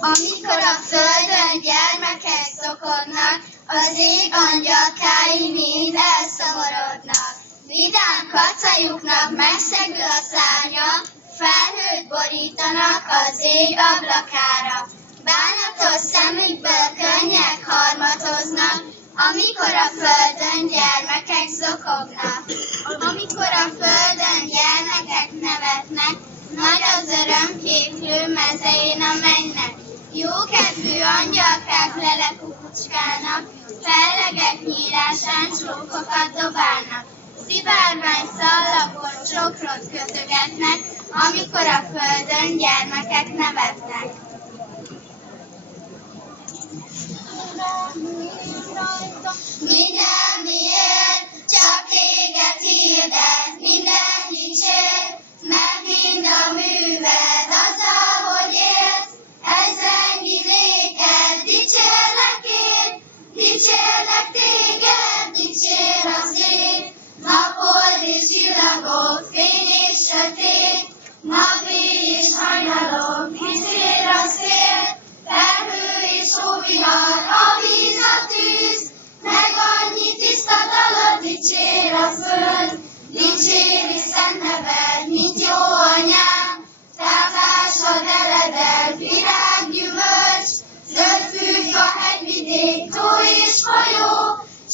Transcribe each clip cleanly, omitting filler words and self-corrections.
Amikor a földön gyermekek szokodnak, az ég angyalkái mind elszomorodnak. Vidám kacajuknak megszegül a szárnya, felhőt borítanak az ég ablakára. Bánatos szemükből könnyek harmatoznak, amikor a földön gyermekek zokognak. Amikor a földön gyermekek nevetnek, nagy az örömkéklő mezején a mennek. Jókedvű angyalkák lelekukucskálnak, fellegek nyílásán csókokat dobálnak. Szivárvány szallagból csokrot kötögetnek, amikor a földön gyermekek nevetnek. Minden miért, csak téged hirdet, minden dicsér, meg mind a műved azzal, hogy élsz, ez rengi néked, dicsérlek én, dicsérlek téged, dicsér az ég, naphold és csillagok, fény és sötét, napéj és hajnalok, dicsér a szél, felhő és hóvihar, a víz, a tűz, meg annyi tiszta dalat, dicsér a föld, dicséri szent neved, mint jó anyám, táplásod eledel, virággyümölcs, zöld fűfa, hegyvidék, tó és folyó,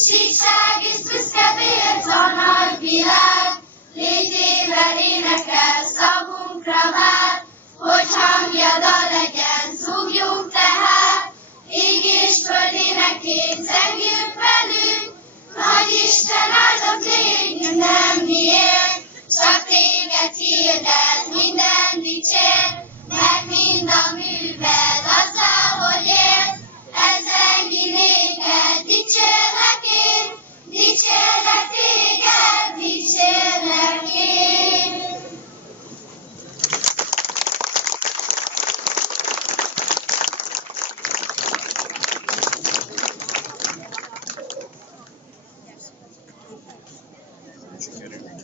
síkság és büszke vérc a nagy világ, létével énekel, szavunkra vár, hogy hangja dal legyen, zúgjunk tehát, ég és föld énekét zengjünk velünk, nagy Isten áldott légy, minden miért, csak téged hirdet. sikerült.